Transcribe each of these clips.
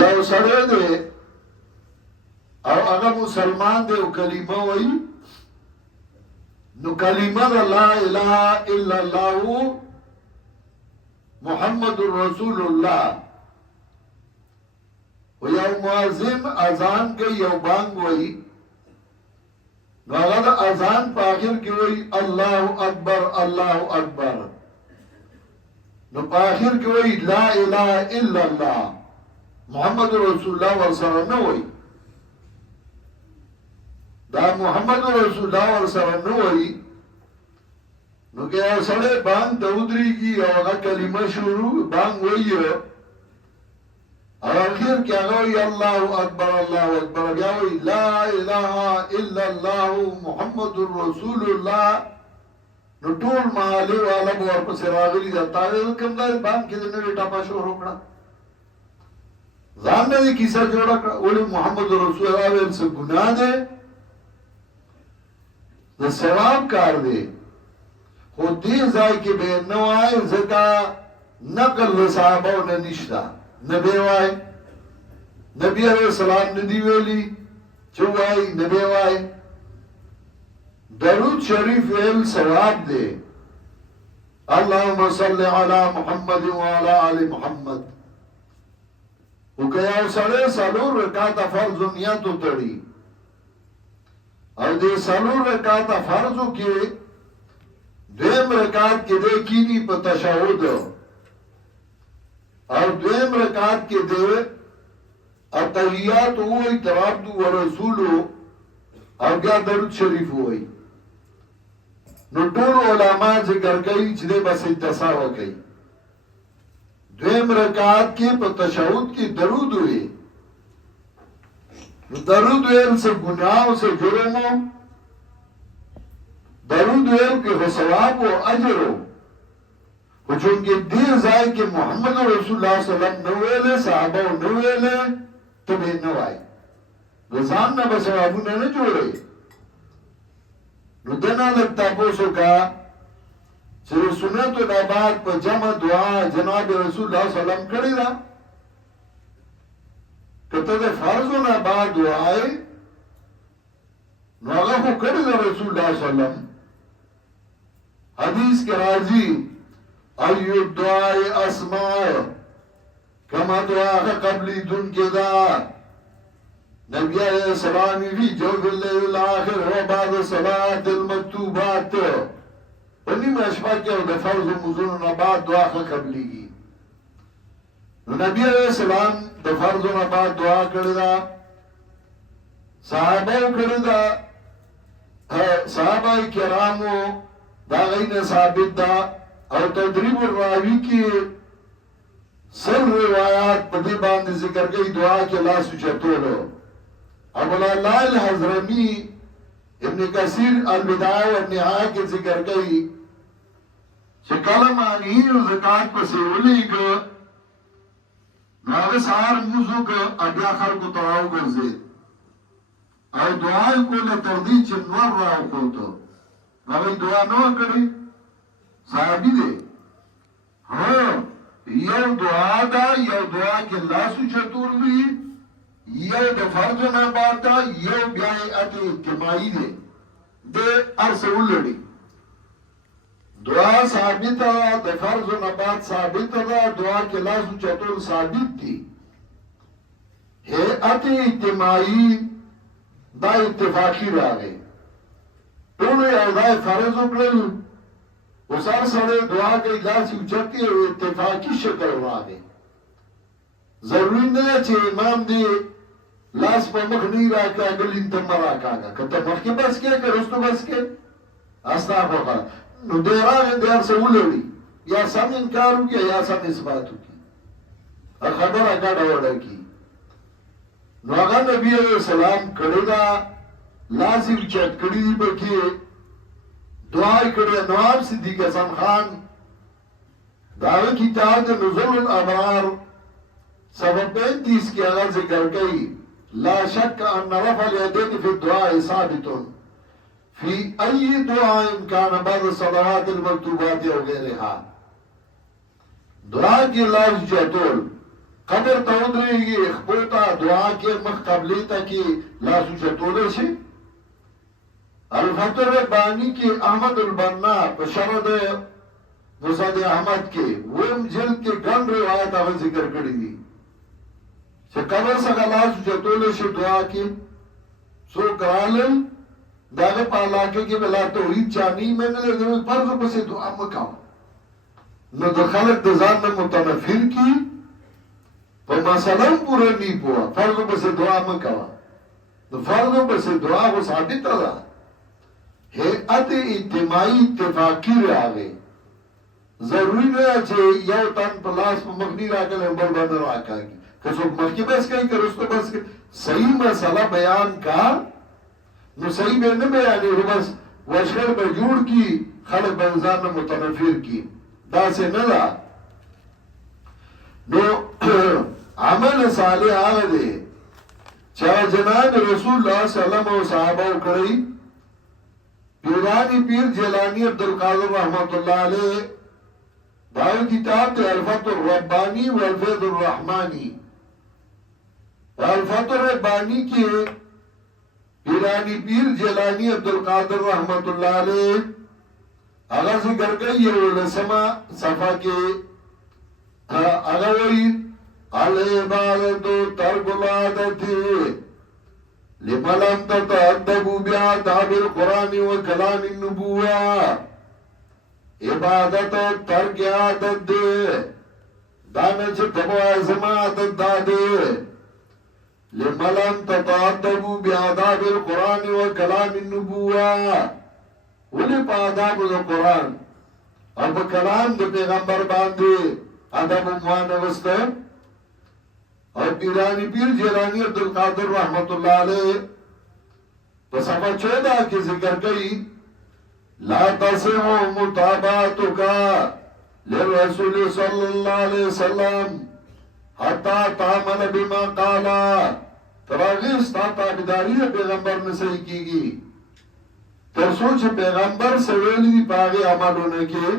You سړی دی او هغه مسلمان دی او کلمه وایي نو کلمه د لا اله الا الله محمد رسول الله و یو مؤذن اذان کوي یو بانګ وایي نو هغه د اذان په آخر کې وایي الله اکبر الله اکبر نو په آخر کې وایي لا اله الا الله محمد رسول الله ورسره نه وایي دا محمد رسول الله ورسره نه وایي نو که یو سړی بانګ ته ودرېږي او هغه کلمه شروع بانګ وایي او اخر کې هغه وایي الله اکبر الله اکبر بیا وایي لا اله الا الله محمد رسول الله نو ټول محلې والا به ورپسې راغلي دا تا کوم ځای بانګ کې د نوې ټاپه شروع کړه ځان نه دې کیسه جوړه کړه ولې محمد رسول الله ویل څه ګناه دی د ثواب کار دی خو دې ځای کې به نه وایي ځکه نقل له صحابو نه نشته نبی وای نبی علیہ السلام ندی ویلی چو وای نبی وای درود شریف ویل ثواب دے اللہم صلی علی محمد وعلی آل محمد وکیا سڑے سالور رکعت فرض نیتو تڑی او دے سالور رکعت فرضو کے دویم رکعت کے دے کینی پا تشہود اور دویم رکعت کے دے اتحیات ہوئی ترابدو و رسولو اور بیا درود شریف ہوئی نو ټول علماء ذکر کئی چلے بس اتساو کئی دویم رکعت کے پا تشہود کی درود ہوئی درود ویل سے گناہوں سے جرمو درود ویل کے ثواب و اجرو چونکہ دیر ځای کې محمد رسول الله صلی الله علیه وسلم نو ویلې صحابه نو ویلې ته به نه وای ځان نه به ثوابونه نه جوړي نو دنا لږ تاسو کا چې سنت او بعد په جمع دعا جناب رسول الله صلی الله علیه وسلم کړی دا کته د فرضونو بعد دعای نو هغه کړی رسول الله صلی الله علیه وسلم حدیث کې راځي ایو دعای اسماء کما دعا قبلی دن کے دا نبی علیہ السلام فی جوف اللیل الاخر و بعد صلاة المکتوبات ونی مشفا کیا دا فرض و مزون بعد دعا قبلی کی نبی علیہ السلام دا فرض و بعد دعا کردا صحابہ کردا صحابہ کرامو دا غین ثابت دا اور تدریب الراوی کی سر روایات پدی باندې ذکر گئی دعا کے لا سوچتولو ابوالعلا الحضرمی ابن کثیر البدایہ والنہایہ کے ذکر گئی چکل مانین و زکاة پسیولی گا ناغ سار موزو گا ابیا خلقو تراؤ گرزید اور دعای کو لتردی چنور راو خوتو ناغ دعا نو کری صحابی دے ہاں یو دعا دا یو دعا کے لا سوچتور بھی یو دا فرض نبات دا یو بیائی اتی اجتماعی دے عرص اولڑی دعا ثابت دا دا فرض نبات ثابت دا دعا کے لا سوچتور ثابت دی ہے اتی اجتماعی دا اتفاقی را گئی تونو یو دا فرض اکڑل وسار سڑے دعا کے لاسی اچھتی ہے اتفاقی شکل راگے ضروری نہیں چھے امام دے لاس پا مخ نہیں راکا اگر انتم راکا گا کتا مخ کے بس کے کہ رستو بس کے استاق وقا نو دیران دیار سے اولوڑی یا سم انکارو کیا یا سم اثباتو کی خبر اکا ڈوڑا کی نو اگا نبی علیہ السلام کڑی لاسی اچھت کڑی بکی دعائی کرے نواب صدیق حسن خان دعوی کتاب نزول الابرار سبب 35 کی اگر ذکر گئی لا شک ان رفع الیدین فی الدعاء ثابت فی ای دعاء کان بعد صلوات المکتوبات او غیرها دعا کی لفظ جتول قبر ته ودرېږي خپل ته دعا کې مخ قبلې ته کې لاس اوچتولی شي. الفتح ربانی کې احمد البنا په شرح د مسند احمد کې ویم جلد کې ګڼ روایت هغه ذکر کړي دي چې قبر څخه لاس اوچتولی شي دعا کې څوک رالل د هغه په علاقه کې بلا توحید چا نه منلی د فرضو پسې دعا مه کوه نو د خلک د ځان نه متنفر کی په مسله پوره نه پوه فرضو پسې دعا مه کوه د فرضو پسې دعا خو ثابته ده هیئت اجتماعي اتفاقي راغی ضروري نه چې یو تن په لاس په مخ نه راکړي بل باندې راکاږي که څوک مخکې بس کوي که وروسته بس کوي صحیح مسله بیان کا نو صحیح به نه بیانېږي بس وشکر به جوړ کی خلک به ځان نه متنفر کی داسې نه ده نو عمل صالح هغه دی چې جناب رسول الله صلی الله علیه وسلم او صحابه کړی پیرانی پیر جیلانی عبدالقادر رحمت اللہ علیہ داو کتاب تے الفتح الربانی والفیض الرحمانی الفتح الربانی کی پیرانی پیر جیلانی عبدالقادر رحمت اللہ علیہ اگر ذکر گئی لسما صفحہ کے اگوئی العبادت ترک العادت لما لم تتأدبوا بآداب القرآن وكلام النبوة عبادت ترک عادت دے دانا چه تبو ازم عادت دادے لما لم تتأدبوا بآداب القرآن وكلام النبوة ولی پا آداب القرآن اور پا کلام دے پیغمبر باندے ادب موانوستا اور پیرانی پیر جیلانی عبدالقادر رحمت اللہ علیہ تو صفحہ 14 کی ذکر گئی لا تصح متابعتک للرسول صلی اللہ علیہ وسلم حتی تعمل بما قالا تراغیستا تابداری پیغمبر نے صحیح کی گی ترسوچ پیغمبر سویلی دی پاگے عمل ہونے کے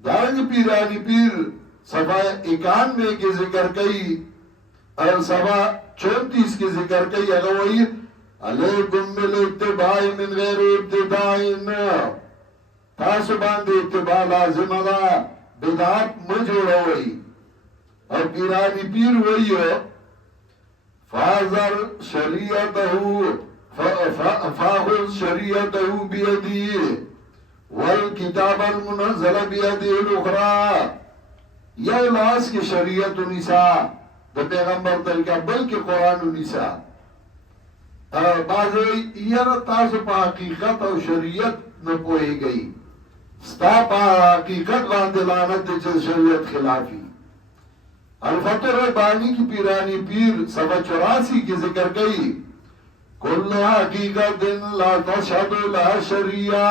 دارنگ پیرانی پیر صفحہ 91 کی ذکر کئی اور صفحہ 34 کی ذکر کئی اگوئی علیکم بالاتباع من غیر ابتدائن تاسو باندې اتباع لازم دا بدعات مجوڑوئی اور پیرانی پیر وئی فاظر شریعته فاخذ شریعته بیدی والکتاب المنزل بیدی الاخرى یو لاس کی شریعت و نساء دا پیغمبر طریقہ بلکہ قرآن و نساء بازوئی یہ تاسو پا حقیقت و شریعت نپوئے گئی ستا پا حقیقت باندے لعنت دے چل شریعت خلافی الفتح ربانی کی پیرانی پیر صفحہ 84 کی ذکر گئی کل حقیقت لا تشہد لها شریعہ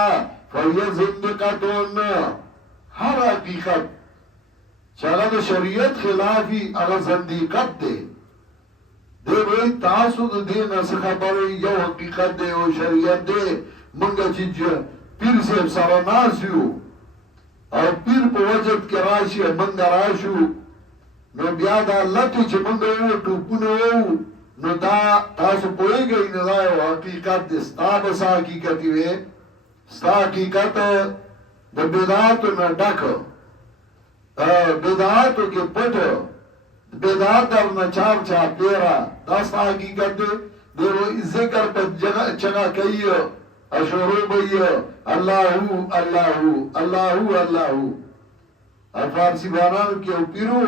فہی زندقتون ہر حقیقت چاگہ دا شریعت خلافی اگر زندیقت دے دے بھئی تاسو دا دین اس خبر یو حقیقت دے و شریعت دے منگا چیز پیر سے سرناسیو اور پیر پا وجد کے راشی منگا راشو نو بیادا اللہ تو چھ منگا ہو ٹوپونو ہو نو دا تاسو پوئے گئی نظائے و حقیقت دے ستا بسا حقیقتی وے ستا حقیقت دا بیداتو نا ڈاکو بدعاتو کے پٹو بدعات در نچار چا پیرا داستا حقیقت دے ذکر پر چگا کئیو اشورو بئیو اللہو اللہو اللہو اللہو فارسی بانانو کیو پیرو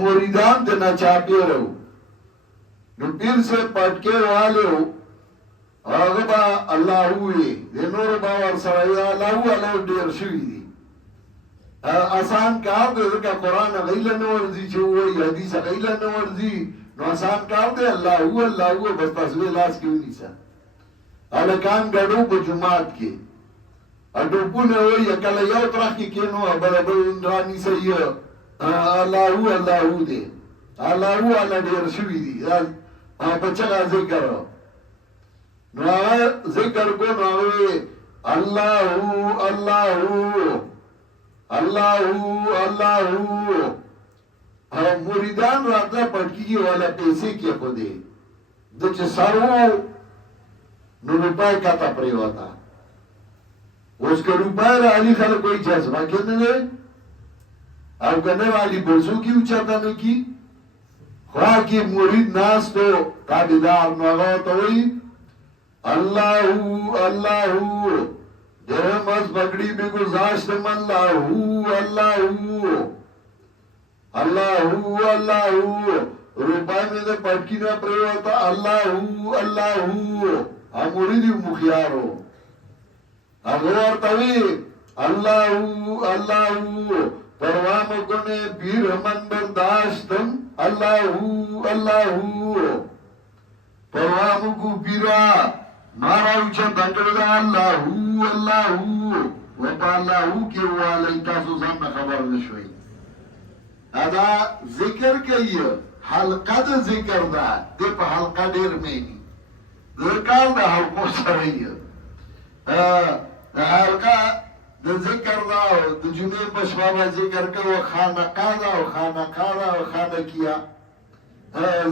موریدان تے نچا پیرو نو پیر سے پٹکے والے ہو اغبا اللہوی دے نور باور سرائی اللہو اللہو دیر شوی دی آسان کار دے دکا قرآن غیل نورزی چھوئی حدیث غیل نورزی نو آسان کار دے اللہ ہوا بس تصویر لاس کیوں نیسا الکان گڑو پا جماعت کے اڈوپو نے ہوئی اکل یو طرح کی کینو بلبل اندرانی سئی اللہ ہوا دے اللہ ہوا اللہ دیر شوی دی بچگا ذکر نو آگا ذکر کو نو آگا اللہ اللہ اللہ مریدان راتله پټکیږي والا پیسې کې خو دی د چې سرو نو روپای کاته پریوتا اوس که روپای را علی خلک کوئی جذبه کې نه دی او کنه والی برسو کی اوچاتا نه کی خواہ کی مرید ناس تو تابدار نوغا توئی اللہو اللہو درم از بگڑی بگزاشتم اللہو اللہو اللہو اللہو روپای میں دے پٹکی نا پریوتا اللہو اللہو اموریدی مخیارو اغوار توئی اللہو اللہو پروام کنے پیر من برداشتم اللہو اللہو پروام کو پیرا مارا اوچا دنگردا اللہو اللہو وپا اللہو کی والی تاسو زمنا خبر نشوئی ادا ذکر کئی حلقہ دا ذکر دا دی پا حلقہ دیر مینی ذکر دا حلقو سرائی حلقہ د ذکر دا د جمعې په شپه به ذکر کوي خانقاه دا او خانقاه دا او خانقیه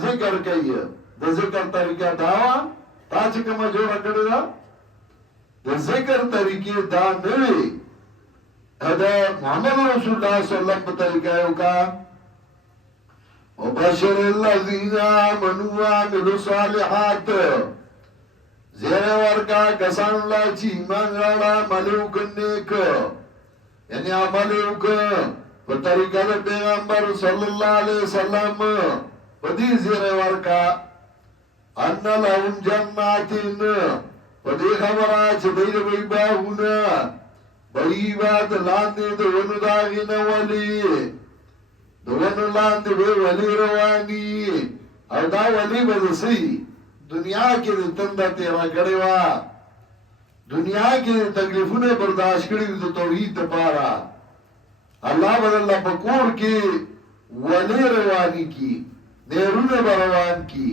ذکر کوي د ذکر طریقه دا وه تا چې کومه جوړه کړې ده د ذکر طریقې دا نه وي د محمد رسول الله صلی الله علیه وسلم په طریقه یې وکړه وبشر الذین آمنوا وعملوا الصالحات زیر ورکا کسان اللہ چی ایمان راڑا عملیو کنیک یعنی عملیو کن پا طریقہ دا پیغمبر صلی اللہ علیہ وسلم پا دی زیر ورکا ان لهم جناتین پا دی خبرہ چی دید بی باغونا بی باد لاندی دونو داغین ولی دونو لاندی بی ولی روانی او دا ولی بدسی دنیا کې د تنده تیرا کړی وه دنیا کې د تکلیفونه برداشت کړي د توحید دپاره الله به درله په کور کې ولې رواني کي نیرونه به روان کي